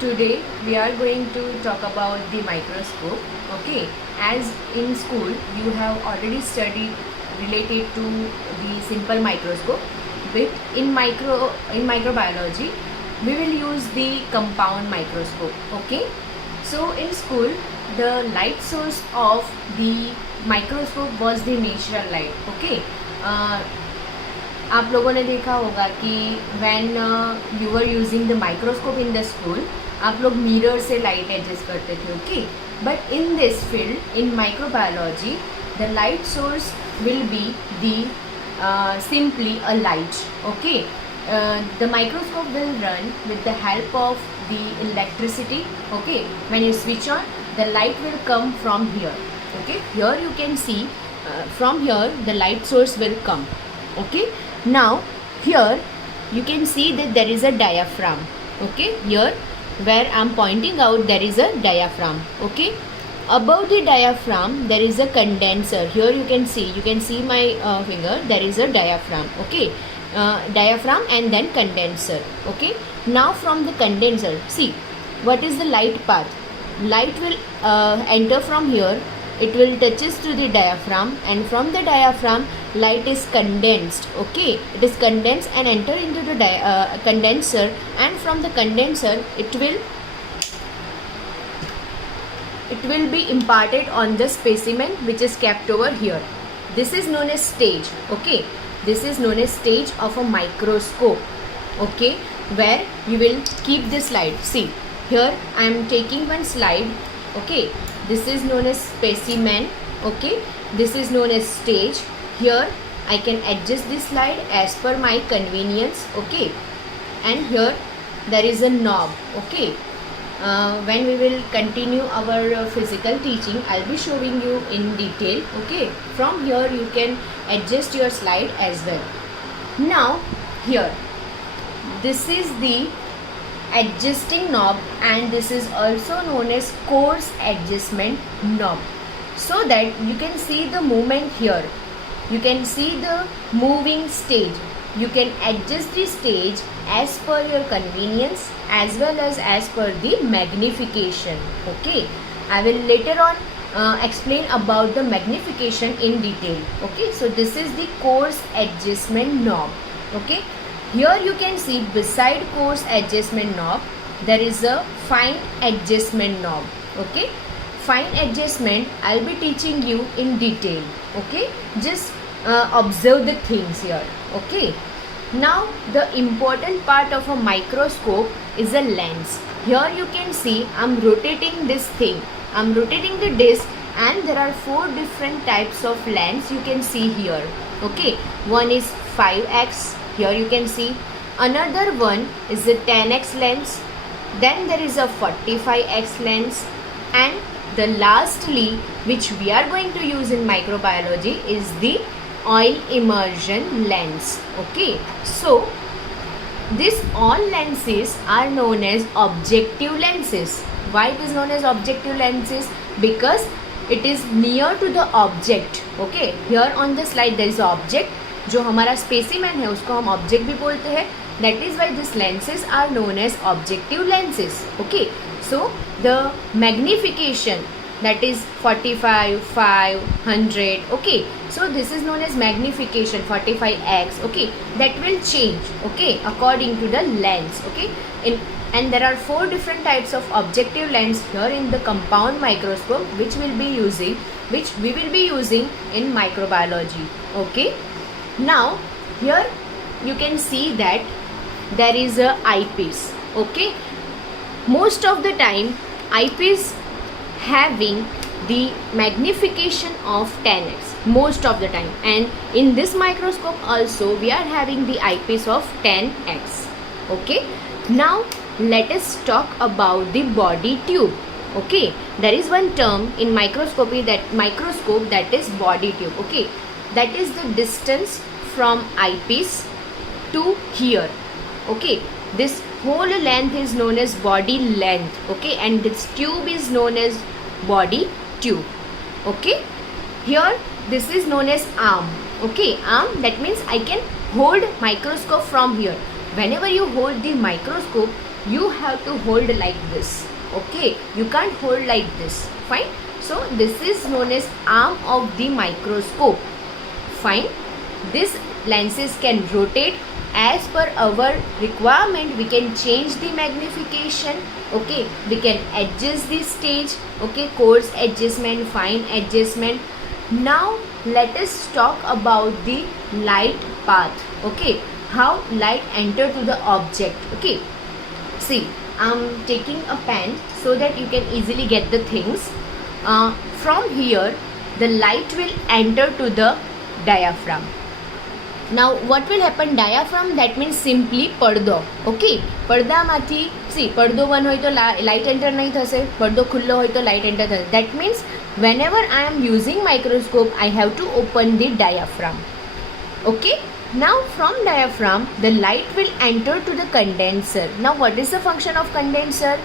Today we are going to talk about the microscope. Okay, as in school you have already studied related to the simple microscope, but in microbiology we will use the compound microscope. Okay, so in school the light source of the microscope was the natural light. Okay, आप लोगों ने देखा होगा कि when you were using the microscope in the school आप लोग mirror से light adjust करते थे. Okay, but in this field in microbiology the light source will be the simply a light. Okay, the microscope will run with the help of the electricity. Okay, when you switch on, the light will come from here. Okay, here you can see from here the light source will come. Okay, now here you can see that there is a diaphragm. Okay, here where I am pointing out there is a diaphragm. Okay, above the diaphragm there is a condenser. Here you can see my finger, there is a diaphragm. Okay, diaphragm and then condenser. Okay, now from the condenser, see what is the light path. Light will enter from here, it will touches to the diaphragm, and from the diaphragm light is condensed. Okay, it is condensed and enter into the condenser, and from the condenser it will be imparted on the specimen which is kept over here. This is known as stage. Okay, this is known as stage of a microscope. Okay, where you will keep this slide. See here I am taking one slide. Okay, this is known as specimen. Okay, this is known as stage. Here I can adjust this slide as per my convenience. Okay, and here there is a knob. Okay, when we will continue our physical teaching, I'll be showing you in detail. Okay, from here you can adjust your slide as well. Now here this is the adjusting knob, and this is also known as coarse adjustment knob, so that you can see the movement here. You can see the moving stage. You can adjust the stage as per your convenience as well as per the magnification. Okay, I will later on explain about the magnification in detail. Okay, so this is the coarse adjustment knob. Okay, here you can see beside coarse adjustment knob there is a fine adjustment knob. Okay, fine adjustment I'll be teaching you in detail. Okay, just observe the things here. Okay, now the important part of a microscope is a lens. Here you can see I'm rotating this thing. I'm rotating the disc, and there are 4 different types of lens you can see here. Okay, one is 5x. Here you can see another one is a 10x lens, then there is a 45x lens, and the lastly which we are going to use in microbiology is the oil immersion lens. Okay, so these all lenses are known as objective lenses. Why it is known as objective lenses? Because it is near to the object. Okay, here on the slide there is an object. जो हमारा specimen है उसको हम object भी बोलते हैं. That is why this lenses are known as objective lenses. Okay, so the magnification that is 45, 5, 100. Okay, so this is known as magnification 45x. Okay, that will change. Okay, according to the lens. Okay, and there are 4 different types of objective lens here in the compound microscope which we will be using in microbiology. Okay, now here you can see that there is a eyepiece. Okay, most of the time eyepiece having the magnification of 10x most of the time, and in this microscope also we are having the eyepiece of 10x. Okay, now let us talk about the body tube. Okay, there is one term in microscopy that is body tube. Okay, that is the distance from eyepiece to here. Okay, this whole length is known as body length. Okay, and this tube is known as body tube. Okay, here this is known as arm. Okay, arm, that means I can hold microscope from here. Whenever you hold the microscope, you have to hold like this. Okay, you can't hold like this. Fine. So this is known as arm of the microscope. Fine. This lenses can rotate as per our requirement. We can change the magnification. Okay, we can adjust the stage. Okay, coarse adjustment, fine adjustment. Now let us talk about the light path. Okay, how light enter to the object. Okay, see, I'm taking a pen so that you can easily get the things. From here the light will enter to the diaphragm. Now what will happen? Diaphragm, that means simply પડદો. Okay, પડદામાંથી C પડદો બંધ હોય તો light enter નહીં થશે, પડદો ખુલ્લો હોય તો લાઇટ એન્ટર થશે. That means whenever I am using microscope, I have to open the diaphragm. Okay, now from diaphragm the light will enter to the condenser. Now what is the function of condenser?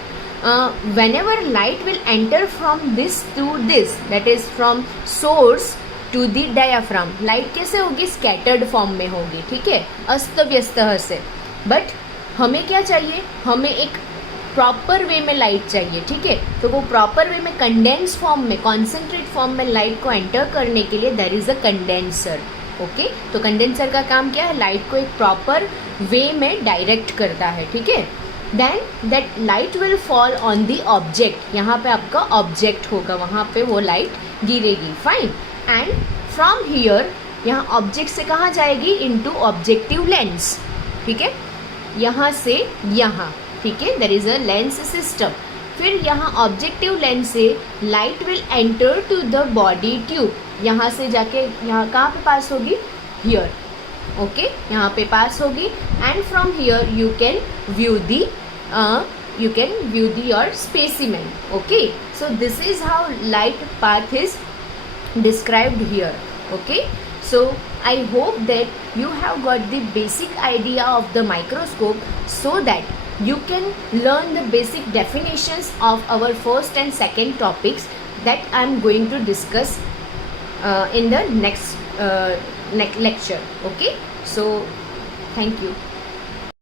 Whenever light will enter from this to this, that is from source to the diaphragm, light कैसे होगी? Scattered form में होगी. ठीक है, अस्त व्यस्त हसे. But हमें क्या चाहिए? हमें एक प्रॉपर वे में लाइट चाहिए. ठीक है, तो वो प्रॉपर वे में कंडेंस फॉर्म में, कॉन्सेंट्रेट फॉर्म में लाइट को एंटर करने के लिए there is a condenser. Okay, तो कंडेंसर का काम क्या है? लाइट को एक प्रॉपर वे में डायरेक्ट करता है. ठीक है, then that light will fall on the object. यहाँ पे आपका ऑब्जेक्ट होगा, वहाँ पे वो लाइट गिरेगी. फाइन. एंड फ्रॉम हियर, यहाँ ऑब्जेक्ट से कहाँ जाएगी? Into objective lens. ठीक है, यहाँ से यहाँ. ठीक है, there is a lens system. फिर यहाँ ऑब्जेक्टिव लेंस से light will enter to the body tube. यहाँ से जाके यहाँ कहाँ पे पास होगी? हियर. ओके, यहाँ पे पास होगी. And from here you can view the your specimen. Okay, so this is how light path is described here. Okay, so I hope that you have got the basic idea of the microscope, so that you can learn the basic definitions of our first and second topics that I am going to discuss in the next lecture. Okay, so thank you.